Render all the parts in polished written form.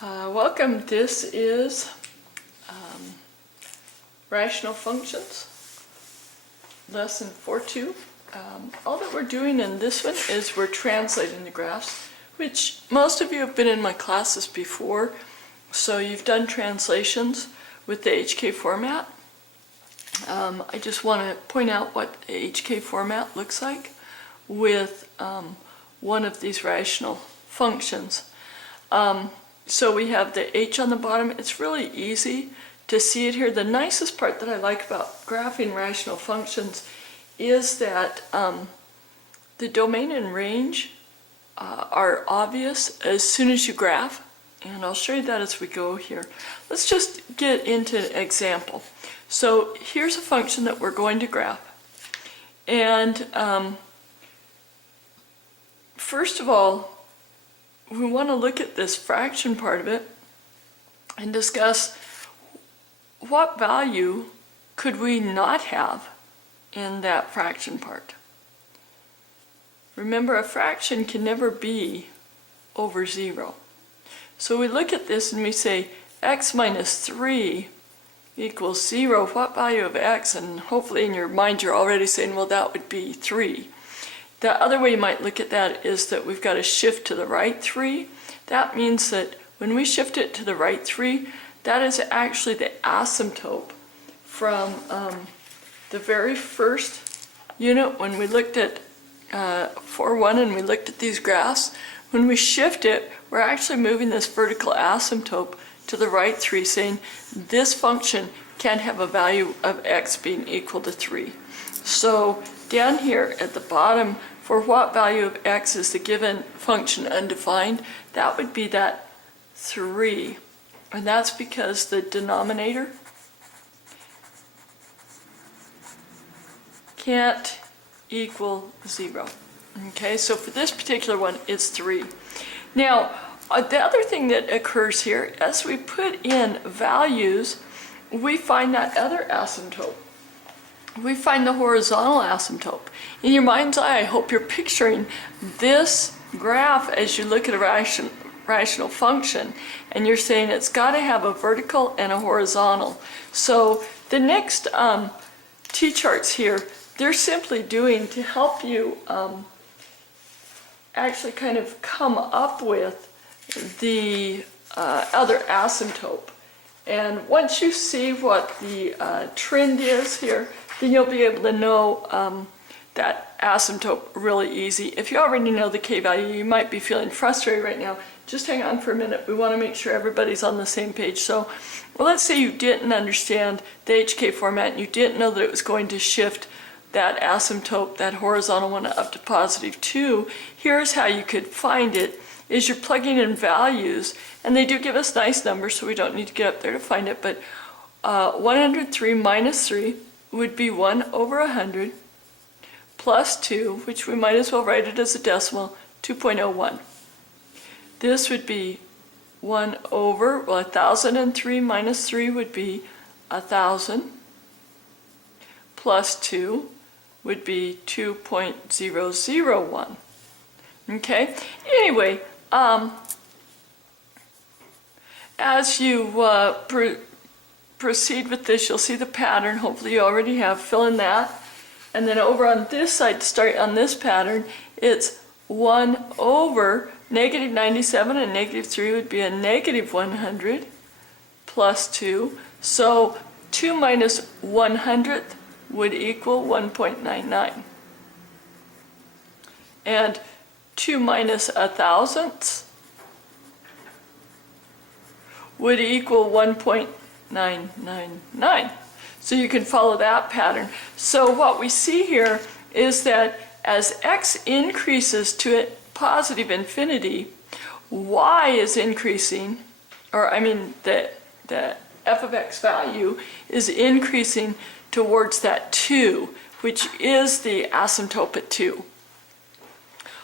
Welcome. This is Rational Functions, Lesson 4.2. All that we're doing in this one is we're translating the graphs, which most of you have been in my classes before, so you've done translations with the HK format. I just want to point out what the HK format looks like with one of these rational functions. So we have the H on the bottom. It's really easy to see it here. The nicest part that I like about graphing rational functions is that the domain and range are obvious as soon as you graph, and I'll show you that as we go here. Let's just get into an example. So here's a function that we're going to graph, and first of all, we want to look at this fraction part of it and discuss what value could we not have in that fraction part. Remember, a fraction can never be over 0. So we look at this and we say x minus 3 equals 0. What value of x? And hopefully in your mind you're already saying, well, that would be 3. The other way you might look at that is that we've got to shift to the right 3. That means that when we shift it to the right 3, that is actually the asymptote from the very first unit when we looked at 4.1 and we looked at these graphs. When we shift it, we're actually moving this vertical asymptote to the right 3, saying this function can't have a value of x being equal to 3. So down here at the bottom, for what value of x is the given function undefined, that would be that 3. And that's because the denominator can't equal 0. Okay, so for this particular one, it's 3. Now, the other thing that occurs here, as we put in values, we find that other asymptote. We find the horizontal asymptote. In your mind's eye, I hope you're picturing this graph as you look at a rational function, and you're saying it's got to have a vertical and a horizontal. So the next t-charts here, they're simply doing to help you actually kind of come up with the other asymptote. And once you see what the trend is here, then you'll be able to know that asymptote really easy. If you already know the k-value, you might be feeling frustrated right now. Just hang on for a minute. We want to make sure everybody's on the same page. So, well, let's say you didn't understand the HK format and you didn't know that it was going to shift that asymptote, that horizontal one, up to positive 2. Here's how you could find it, is you're plugging in values, and they do give us nice numbers, so we don't need to get up there to find it, but 103 minus 3 would be 1 over 100 plus 2, which we might as well write it as a decimal, 2.01. This would be 1 over, well, 1,003 minus 3 would be 1,000 plus 2 would be 2.001. Okay? Anyway, as you proceed with this, you'll see the pattern. Hopefully you already have. Fill in that. And then over on this side, start on this pattern, it's 1 over negative 97, and negative 3 would be a negative 100 plus 2. So 2 minus 100th would equal 1.99. And 2 minus 1,000th would equal 1.999. So you can follow that pattern. So what we see here is that as x increases to a positive infinity, y is increasing, or I mean the f of x value is increasing towards that 2, which is the asymptote at 2.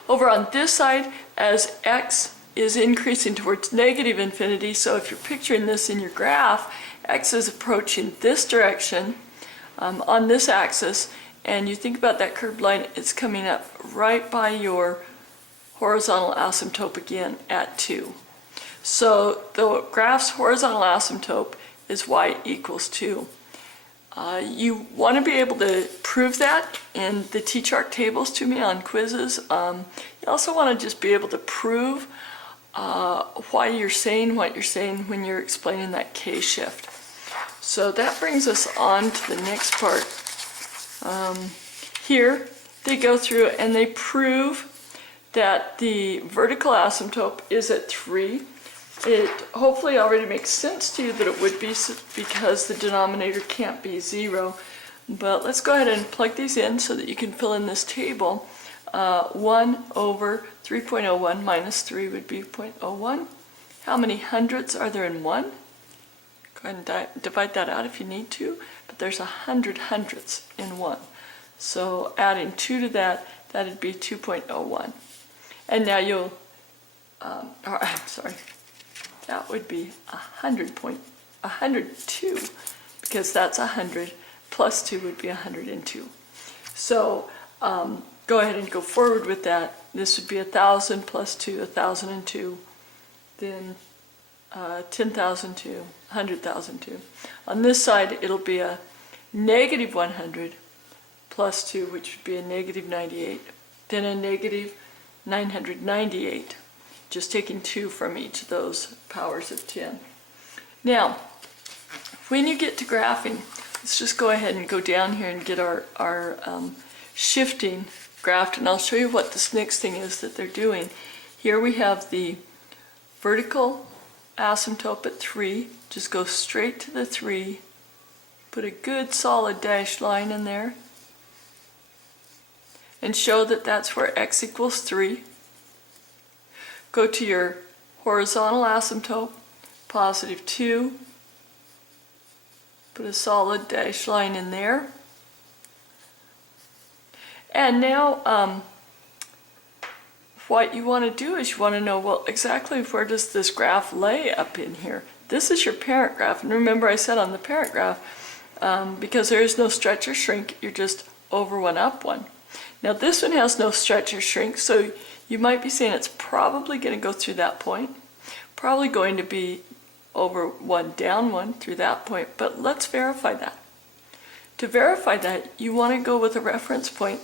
Over on this side, as x is increasing towards negative infinity, so if you're picturing this in your graph, x is approaching this direction on this axis, and you think about that curved line, it's coming up right by your horizontal asymptote again at 2. So the graph's horizontal asymptote is y equals 2. You want to be able to prove that in the T-chart tables to me on quizzes. You also want to just be able to prove why you're saying what you're saying when you're explaining that K-shift. So that brings us on to the next part. Here they go through and they prove that the vertical asymptote is at 3. It hopefully already makes sense to you that it would be because the denominator can't be 0. But let's go ahead and plug these in so that you can fill in this table. 1 over 3.01 minus 3 would be 0.01. How many hundredths are there in 1? Go ahead and divide that out if you need to, but there's 100 hundredths in 1. So adding 2 to that, that'd be 2.01. And now you'll, that would be 102, because that's 100 plus 2 would be 102. So go ahead and go forward with that. This would be 1,000 plus 2, 1,002, then 10,002, 100,002. On this side, it'll be a negative 100 plus 2, which would be a negative 98, then a negative 998, just taking 2 from each of those powers of 10. Now, when you get to graphing, let's just go ahead and go down here and get our shifting graphed, and I'll show you what this next thing is that they're doing. Here we have the vertical asymptote at 3. Just go straight to the 3, put a good solid dashed line in there, and show that that's where x equals 3. Go to your horizontal asymptote, positive 2, put a solid dashed line in there. And now what you want to do is you want to know, well, exactly where does this graph lay up in here? This is your parent graph, and remember I said on the parent graph, because there is no stretch or shrink, you're just over 1, up 1. Now this one has no stretch or shrink, so you might be saying it's probably going to go through that point, probably going to be over 1, down 1 through that point, but let's verify that. To verify that, you want to go with a reference point.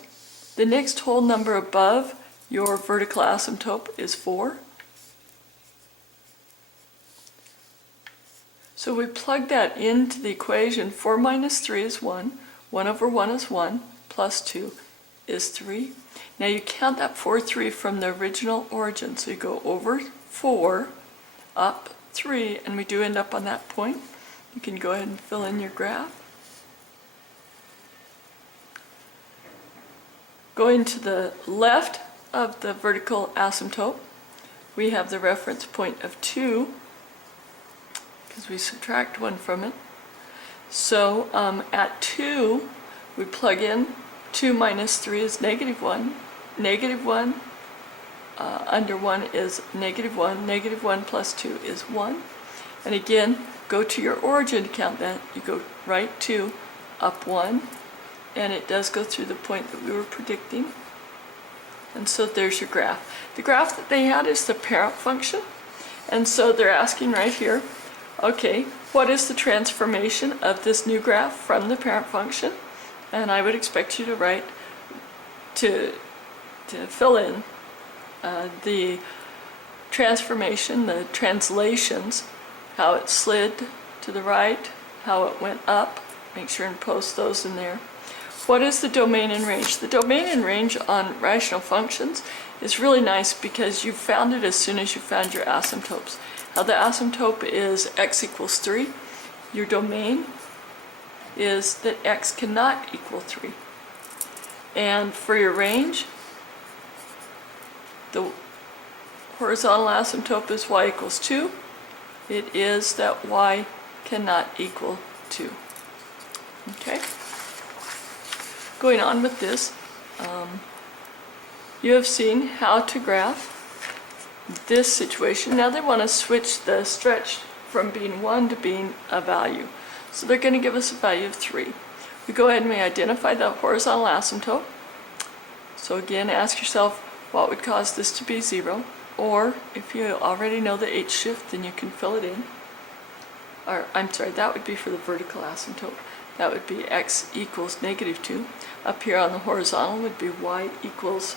The next whole number above your vertical asymptote is 4. So we plug that into the equation. 4 minus 3 is 1. 1 over 1 is 1, plus 2 is 3. Now you count that 4, 3 from the original origin. So you go over 4, up 3, and we do end up on that point. You can go ahead and fill in your graph. Going to the left of the vertical asymptote, we have the reference point of 2, because we subtract 1 from it. So at 2, we plug in 2 minus 3 is negative 1. Negative 1 under 1 is negative 1. Negative 1 plus 2 is 1. And again, go to your origin to count that. You go right 2, up 1. And it does go through the point that we were predicting. And so there's your graph. The graph that they had is the parent function. And so they're asking right here, okay, what is the transformation of this new graph from the parent function? And I would expect you to write, to fill in the transformation, the translations, how it slid to the right, how it went up. Make sure and post those in there. What is the domain and range? The domain and range on rational functions is really nice because you found it as soon as you found your asymptotes. Now the asymptote is x equals 3. Your domain is that x cannot equal 3. And for your range, the horizontal asymptote is y equals 2. It is that y cannot equal 2. Okay? Going on with this, you have seen how to graph this situation. Now they want to switch the stretch from being 1 to being a value. So they're going to give us a value of 3. We go ahead and we identify the horizontal asymptote. So again, ask yourself, what would cause this to be 0? or if you already know the H shift, then you can fill it in. Or, I'm sorry, that would be for the vertical asymptote. That would be x equals -2. Up here on the horizontal would be y equals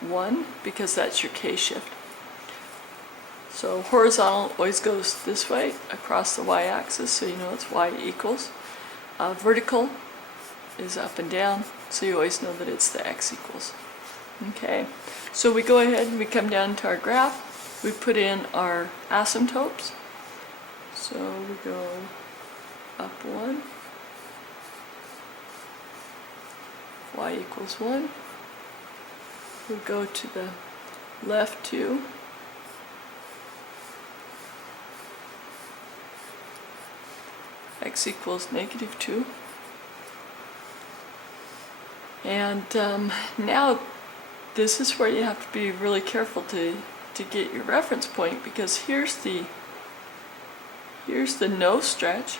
1, because that's your k shift. So horizontal always goes this way across the y-axis, so you know it's y equals. Vertical is up and down, so you always know that it's the x equals. Okay, so we go ahead and we come down to our graph. We put in our asymptotes. So we go up 1, y equals 1. We go to the left 2, x equals -2. And now this is where you have to be really careful to get your reference point, because here's the no stretch,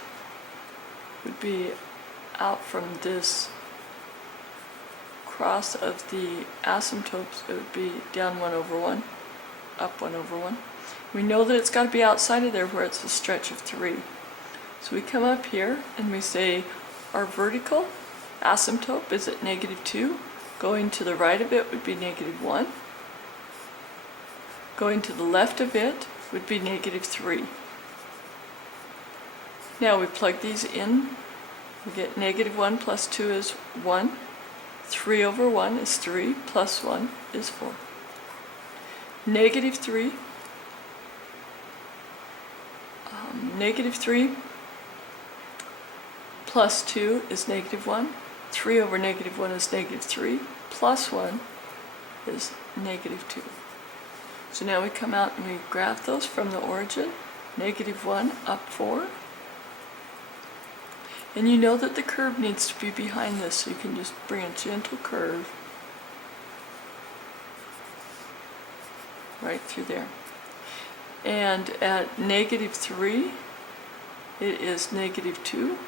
would be out from this cross of the asymptotes. It would be down 1/1, up 1/1. We know that it's got to be outside of there where it's a stretch of 3. So we come up here and we say our vertical asymptote is at -2. Going to the right of it would be -1. Going to the left of it would be -3. Now we plug these in. We get -1 plus 2 is 1. 3/1 is 3, plus 1 is 4. -3. -3 plus 2 is -1. 3/-1 is -3. Plus 1 is -2. So now we come out and we graph those from the origin. -1 up 4. And you know that the curve needs to be behind this, so you can just bring a gentle curve right through there. And at -3, it is -2.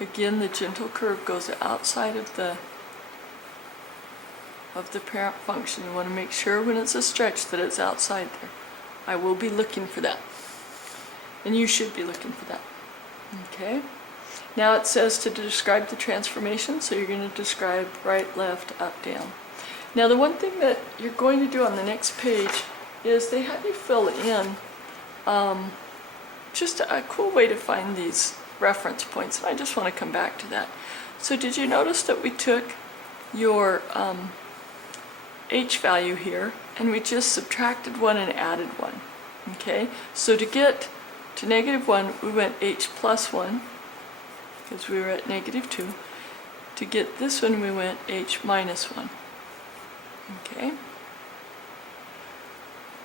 Again, the gentle curve goes outside of the parent function. You want to make sure when it's a stretch that it's outside there. I will be looking for that. And you should be looking for that. Okay. Now it says to describe the transformation, so you're going to describe right, left, up, down. Now the one thing that you're going to do on the next page is they have you fill in just a cool way to find these reference points, and I just want to come back to that. So did you notice that we took your h value here and we just subtracted 1 and added 1? Okay, so to get to -1 we went h plus 1 because we were at -2. To get this one we went h minus 1. Okay,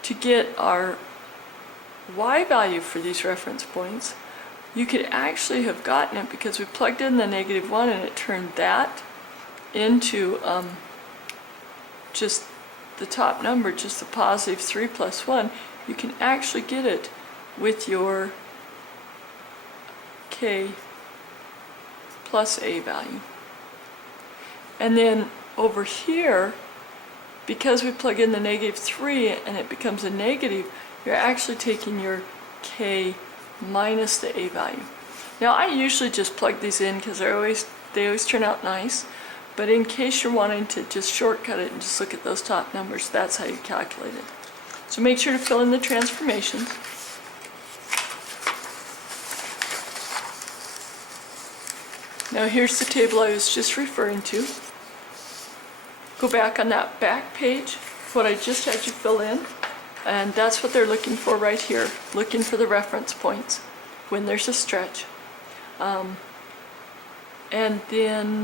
to get our y value for these reference points, you could actually have gotten it because we plugged in the -1 and it turned that into just the top number, just the positive 3 plus 1. You can actually get it with your k plus a value. And then over here, because we plug in the -3 and it becomes a negative, you're actually taking your k minus the a value. Now I usually just plug these in because they always turn out nice, but in case you're wanting to just shortcut it and just look at those top numbers, that's how you calculate it. So make sure to fill in the transformations. Now here's the table I was just referring to. Go back on that back page, what I just had you fill in, and that's what they're looking for right here, looking for the reference points when there's a stretch. And then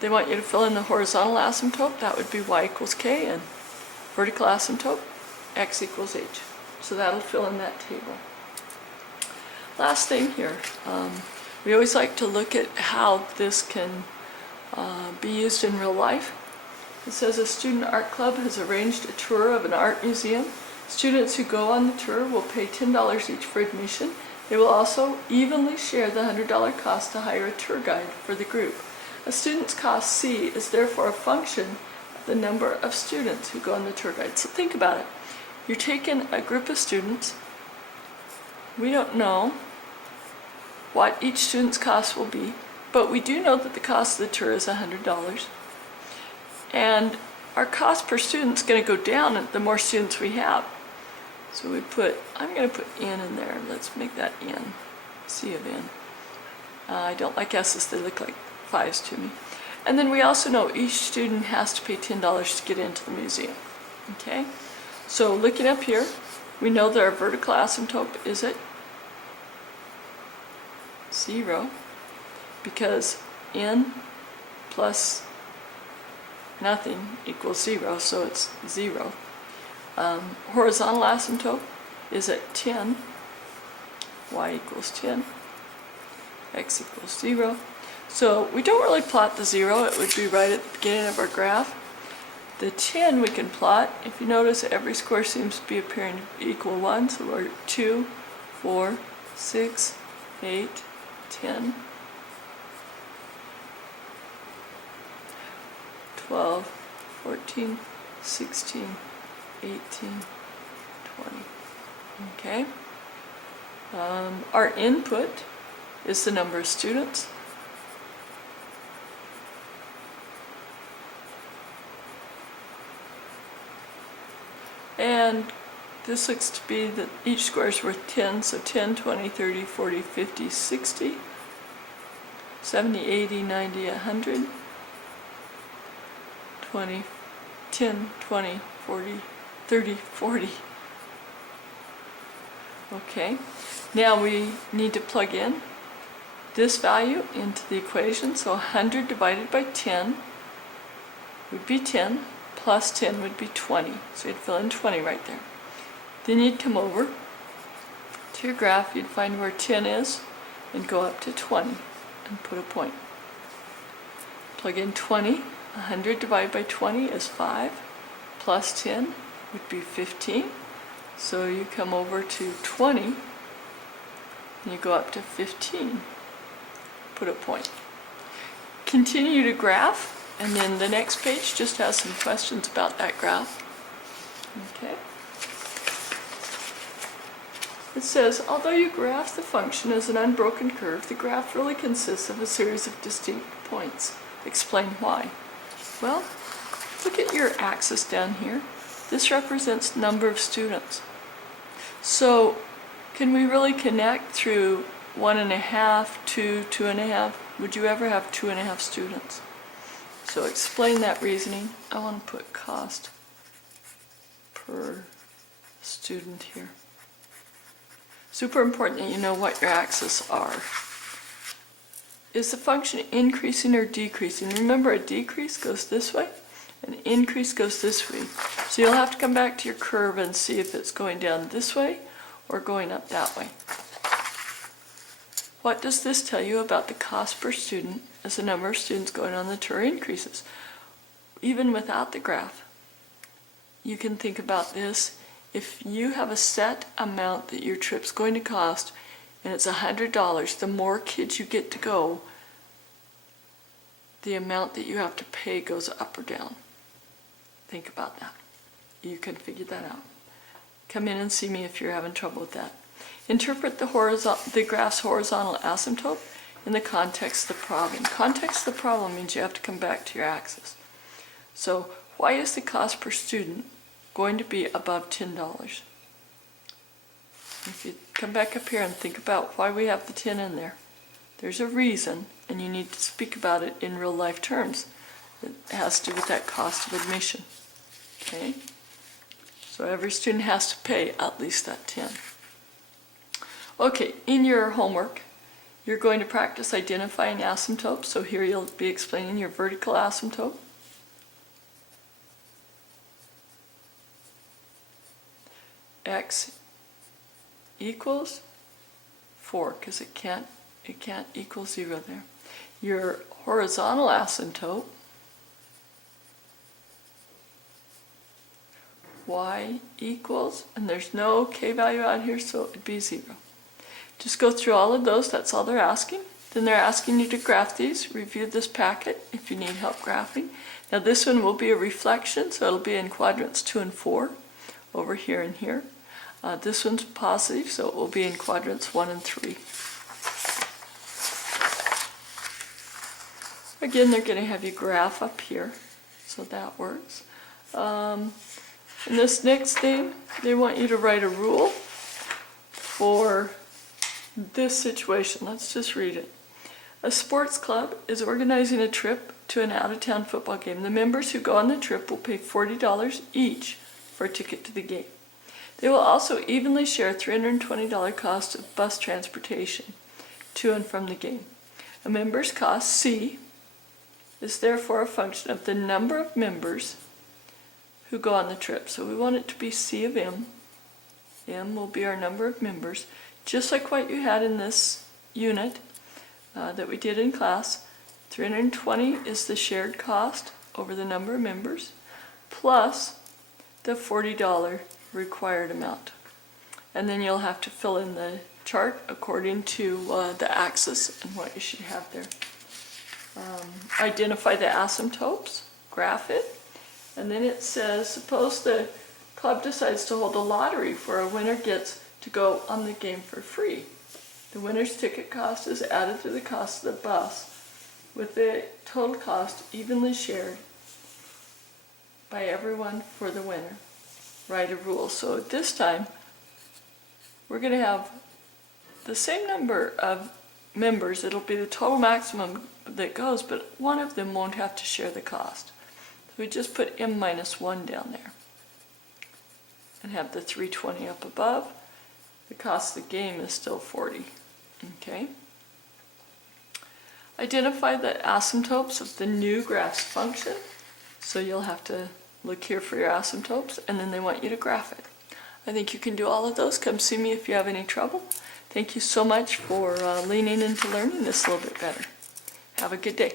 they want you to fill in the horizontal asymptote, that would be y equals k, and vertical asymptote, x equals h. So that'll fill in that table. Last thing here, we always like to look at how this can be used in real life. It says a student art club has arranged a tour of an art museum. Students who go on the tour will pay $10 each for admission. They will also evenly share the $100 cost to hire a tour guide for the group. A student's cost C is therefore a function the number of students who go on the tour guide. So think about it. You're taking a group of students. We don't know what each student's cost will be, but we do know that the cost of the tour is $100. And our cost per student is going to go down the more students we have. So I'm going to put N in there. Let's make that N, C of N. I don't like S's, they look like 5s to me. And then we also know each student has to pay $10 to get into the museum. Okay? So looking up here, we know that our vertical asymptote is at 0, because N plus nothing equals 0, so it's 0. Horizontal asymptote is at 10, y equals 10, x equals 0. So we don't really plot the 0, it would be right at the beginning of our graph. The 10 we can plot. If you notice, every square seems to be appearing to equal 1, so we're 2, 4, 6, 8, 10, 12, 14, 16, 18, 20. Okay? Our input is the number of students. And this looks to be that each square is worth 10, so 10, 20, 30, 40, 50, 60, 70, 80, 90, 100, 20, 10, 20, 40, 30, 40. Okay, now we need to plug in this value into the equation, so 100 divided by 10 would be 10, plus 10 would be 20, so you'd fill in 20 right there. Then you'd come over to your graph, you'd find where 10 is, and go up to 20, and put a point. Plug in 20, 100 divided by 20 is 5, plus 10 would be 15, so you come over to 20, and you go up to 15, put a point. Continue to graph, and then the next page just has some questions about that graph. Okay. It says, although you graph the function as an unbroken curve, the graph really consists of a series of distinct points. Explain why. Well, look at your axis down here. This represents number of students. So, can we really connect through 1.5, 2, 2.5? Would you ever have 2.5 students? So explain that reasoning. I want to put cost per student here. Super important that you know what your axes are. Is the function increasing or decreasing? Remember, a decrease goes this way, an increase goes this way. So you'll have to come back to your curve and see if it's going down this way or going up that way. What does this tell you about the cost per student as the number of students going on the tour increases? Even without the graph, you can think about this. If you have a set amount that your trip's going to cost, and it's $100, the more kids you get to go, the amount that you have to pay goes up or down. Think about that. You can figure that out. Come in and see me if you're having trouble with that. Interpret the graph's horizontal asymptote in the context of the problem. Context of the problem means you have to come back to your axis. So, why is the cost per student going to be above $10? If you come back up here and think about why we have the 10 in there, there's a reason, and you need to speak about it in real life terms. It has to do with that cost of admission. Okay? So every student has to pay at least that 10. Okay, in your homework, you're going to practice identifying asymptotes. So here you'll be explaining your vertical asymptote. X equals 4, because it can't equal 0 there. Your horizontal asymptote, y equals, and there's no k value out here, so it'd be 0. Just go through all of those, that's all they're asking. Then they're asking you to graph these, review this packet if you need help graphing. Now this one will be a reflection, so it'll be in quadrants 2 and 4, over here and here. This one's positive, so it will be in quadrants 1 and 3. Again, they're going to have you graph up here, so that works. In this next thing, they want you to write a rule for this situation. Let's just read it. A sports club is organizing a trip to an out-of-town football game. The members who go on the trip will pay $40 each for a ticket to the game. They will also evenly share a $320 cost of bus transportation to and from the game. A member's cost, C, is therefore a function of the number of members who go on the trip. So we want it to be C of M. M will be our number of members, just like what you had in this unit that we did in class. 320 is the shared cost over the number of members, plus the $40 required amount. And then you'll have to fill in the chart according to the axis and what you should have there. Identify the asymptotes, graph it, and then it says, suppose the club decides to hold a lottery where a winner gets to go on the game for free. The winner's ticket cost is added to the cost of the bus, with the total cost evenly shared by everyone for the winner. Write a rule. So at this time, we're going to have the same number of members. It'll be the total maximum that goes, but one of them won't have to share the cost. So we just put M minus 1 down there and have the 320 up above. The cost of the game is still 40. Okay. Identify the asymptotes of the new graph's function. So you'll have to look here for your asymptotes, and then they want you to graph it. I think you can do all of those. Come see me if you have any trouble. Thank you so much for leaning into learning this a little bit better. Have a good day.